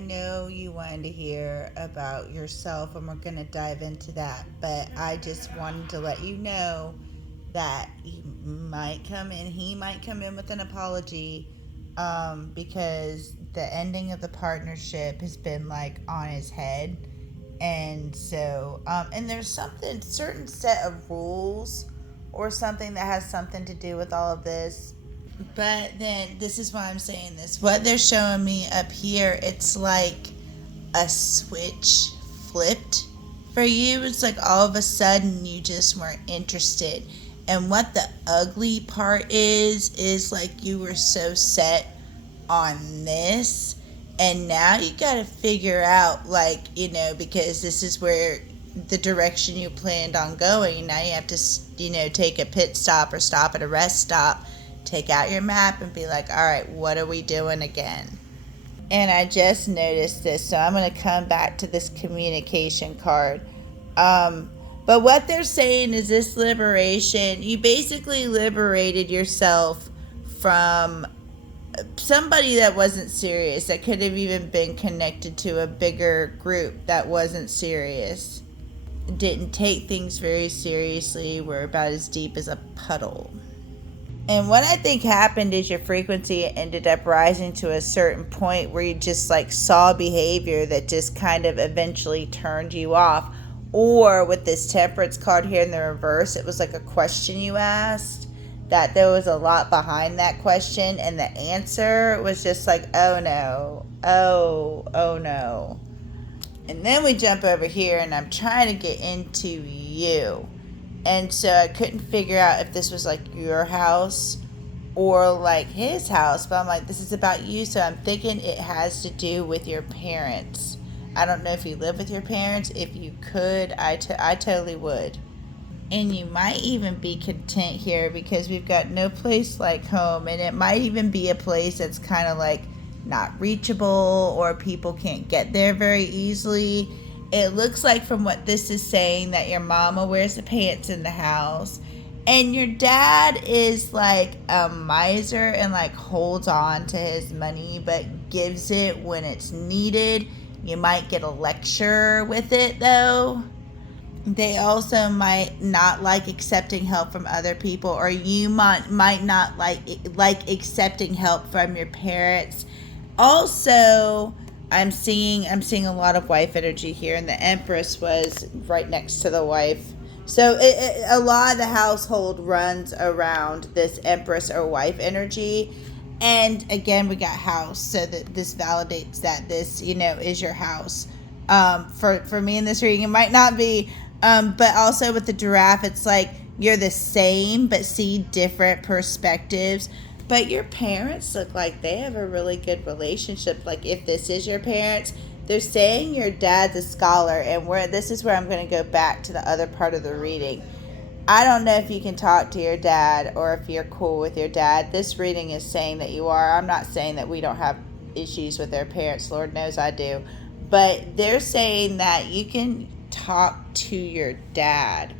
know you wanted to hear about yourself, and we're going to dive into that. But I just wanted to let you know that he might come in with an apology, because the ending of the partnership has been like on his head. And so, and there's something, certain set of rules or something that has something to do with all of this. But then this is why I'm saying this. What they're showing me up here, it's like a switch flipped for you. It's like all of a sudden you just weren't interested. And what the ugly part is like you were so set on this, and now you got to figure out, like, because this is where the direction you planned on going. Now you have to, take a pit stop or stop at a rest stop, take out your map and be like, all right, what are we doing again? And I just noticed this, so I'm going to come back to this communication card. But what they're saying is this liberation, you basically liberated yourself from somebody that wasn't serious, that could have even been connected to a bigger group that wasn't serious, didn't take things very seriously, were about as deep as a puddle. And what I think happened is your frequency ended up rising to a certain point where you just like saw behavior that just kind of eventually turned you off. Or with this temperance card here in the reverse, it was like a question you asked, that there was a lot behind that question, and the answer was just like, oh no, oh no. And then we jump over here, and I'm trying to get into you. And so I couldn't figure out if this was like your house or like his house, but I'm like, this is about you, so I'm thinking it has to do with your parents. I don't know if you live with your parents. If you could, I totally would. And you might even be content here because we've got no place like home, and it might even be a place that's kind of like not reachable, or people can't get there very easily. It looks like, from what this is saying, that your mama wears the pants in the house, and your dad is like a miser and like holds on to his money but gives it when it's needed. You might get a lecture with it though. They also might not like accepting help from other people, or you might not like accepting help from your parents. Also, I'm seeing a lot of wife energy here, and the Empress was right next to the wife. So a lot of the household runs around this Empress or wife energy. And again, we got house, so that this validates that this, is your house. For me in this reading, it might not be. But also with the giraffe, it's like you're the same but see different perspectives. But your parents look like they have a really good relationship. Like, if this is your parents, they're saying your dad's a scholar, and this is where I'm going to go back to the other part of the reading. I don't know if you can talk to your dad or if you're cool with your dad. This reading is saying that you are. I'm not saying that we don't have issues with our parents. Lord knows I do. But they're saying that you can talk to your dad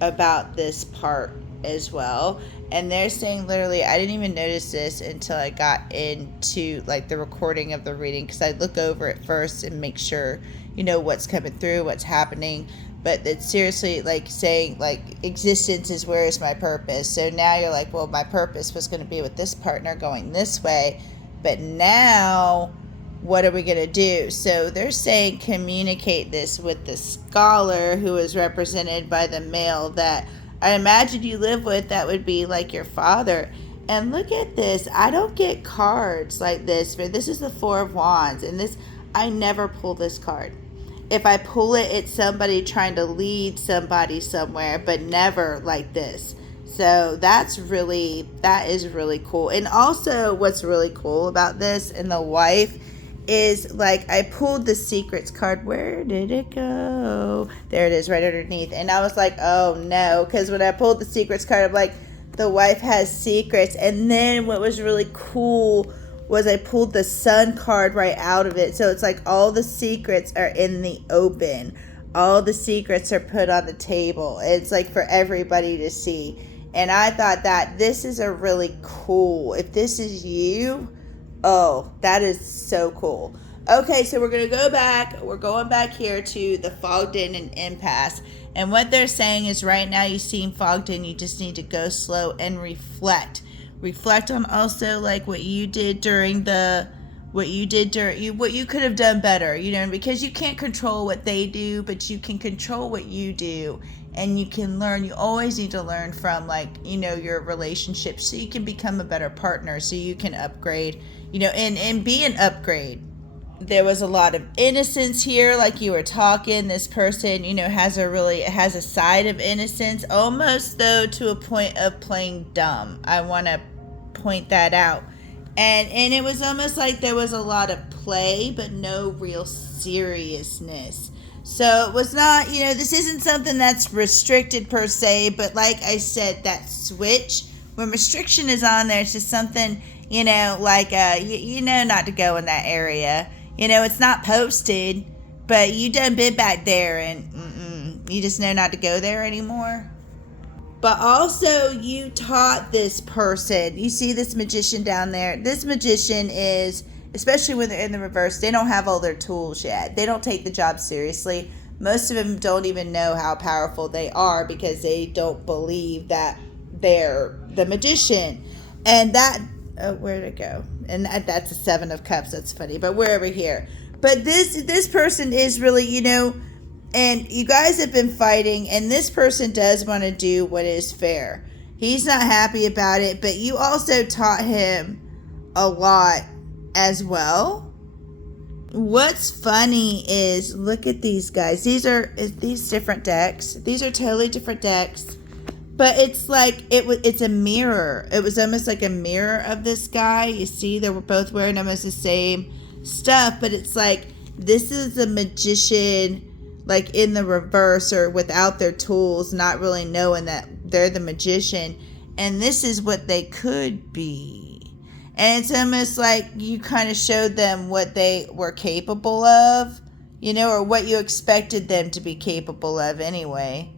about this part as well. And they're saying, literally, I didn't even notice this until I got into like the recording of the reading, because I look over it first and make sure what's coming through, what's happening. But it's seriously like saying, like, existence is where is my purpose. So now you're like, well, my purpose was going to be with this partner going this way, but now what are we going to do? So they're saying communicate this with the scholar, who is represented by the male that I imagine you live with. That would be like your father. And look at this. I don't get cards like this. But this is the Four of Wands. And this, I never pull this card. If I pull it, it's somebody trying to lead somebody somewhere, but never like this. So that is really cool. And also what's really cool about this and the wife is, like, I pulled the secrets card. Where did it go? There it is, right underneath. And I was like, oh no, because when I pulled the secrets card, I'm like, the wife has secrets. And then what was really cool was I pulled the Sun card right out of it. So it's like all the secrets are in the open. All the secrets are put on the table. It's like for everybody to see. And I thought that this is a really cool, if this is you, oh, that is so cool. Okay, so we're going to go back. We're going back here to the fogged in and impasse. And what they're saying is right now you seem fogged in. You just need to go slow and reflect. Reflect on also like what you did during what you could have done better, because you can't control what they do, but you can control what you do, and you can learn. You always need to learn from your relationship, so you can become a better partner, so you can upgrade, and be an upgrade. There was a lot of innocence here, like you were talking. This person, has a side of innocence, almost though to a point of playing dumb. I want to point that out. And it was almost like there was a lot of play, but no real seriousness. So it was not, this isn't something that's restricted per se, but like I said, that switch, when restriction is on there, it's just something, not to go in that area. It's not posted, but you done been back there, and you just know not to go there anymore. But also, you taught this person. You see this magician down there. This magician is, especially when they're in the reverse, they don't have all their tools yet. They don't take the job seriously. Most of them don't even know how powerful they are because they don't believe that they're the magician. And that, where'd it go? And that's a 7 of Cups. That's funny, but we're over here. But this person is really, and you guys have been fighting, and this person does want to do what is fair. He's not happy about it, but you also taught him a lot as well. What's funny is, look at these guys. These different decks. These are totally different decks. But it's like, it's a mirror. It was almost like a mirror of this guy. You see, they were both wearing almost the same stuff, but it's like, this is a magician, like in the reverse or without their tools, not really knowing that they're the magician, and this is what they could be. And it's almost like you kind of showed them what they were capable of, or what you expected them to be capable of anyway.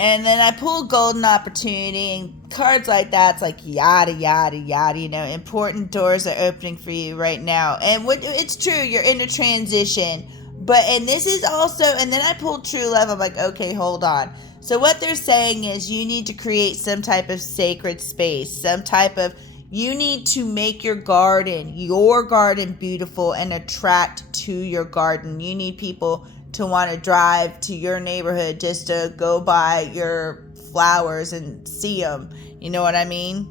And then I pulled Golden Opportunity, and cards like that's like yada yada yada, important doors are opening for you right now. And it's true, you're in a transition. And this is also, and then I pulled True Love. I'm like, okay, hold on. So what they're saying is you need to create some type of sacred space, you need to make your garden beautiful and attract to your garden. You need people to want to drive to your neighborhood just to go by your flowers and see them. You know what I mean?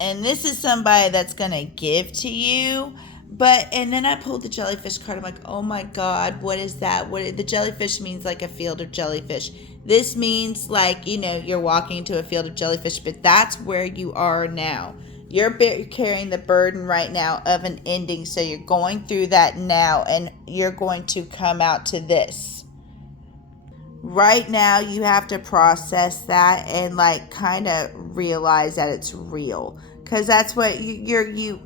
And this is somebody that's going to give to you. And then I pulled the jellyfish card. I'm like, oh my God, what is that? The jellyfish means like a field of jellyfish. This means like, you're walking into a field of jellyfish, but that's where you are now. You're carrying the burden right now of an ending. So you're going through that now, and you're going to come out to this. Right now, you have to process that and like kind of realize that it's real. Because that's what you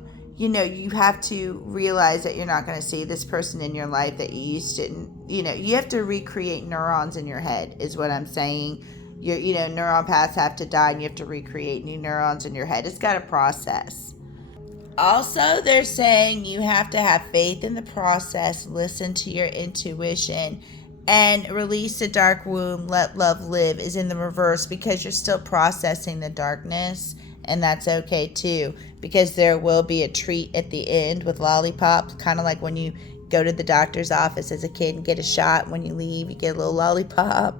have to realize that you're not going to see this person in your life that you used to, you have to recreate neurons in your head is what I'm saying. Neuron paths have to die, and you have to recreate new neurons in your head. It's got a process. Also, they're saying you have to have faith in the process, listen to your intuition, and release the dark wound, let love live is in the reverse because you're still processing the darkness. And that's okay too, because there will be a treat at the end with lollipops, kind of like when you go to the doctor's office as a kid and get a shot. When you leave, you get a little lollipop.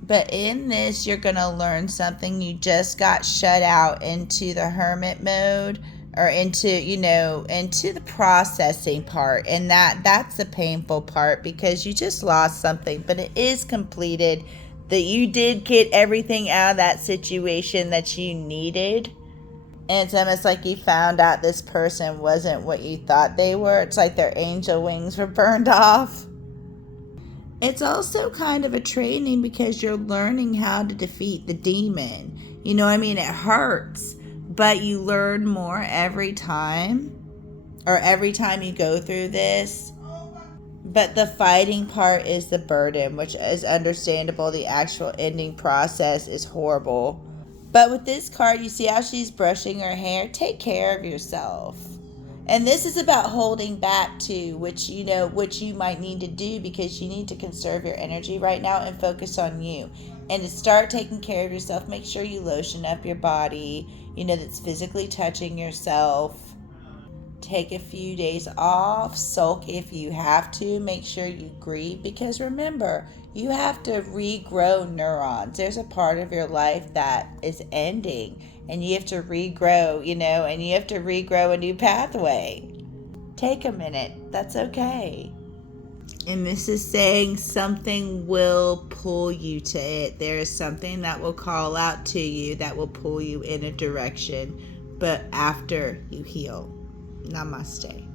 But in this, you're going to learn something. You just got shut out into the hermit mode, or into the processing part. And that's the painful part, because you just lost something, but it is completed. That you did get everything out of that situation that you needed. And it's almost like you found out this person wasn't what you thought they were. It's like their angel wings were burned off. It's also kind of a training, because you're learning how to defeat the demon. You know what I mean? It hurts, but you learn more every time, or every time you go through this. But the fighting part is the burden, which is understandable. The actual ending process is horrible. But with this card, you see how she's brushing her hair. Take care of yourself. And this is about holding back too, which you might need to do because you need to conserve your energy right now and focus on you. And to start taking care of yourself, make sure you lotion up your body, that's physically touching yourself. Take a few days off, sulk if you have to. Make sure you grieve, because remember, you have to regrow neurons. There's a part of your life that is ending, and you have to regrow, and you have to regrow a new pathway. Take a minute. That's okay. And this is saying something will pull you to it. There is something that will call out to you that will pull you in a direction, but after you heal. Namaste.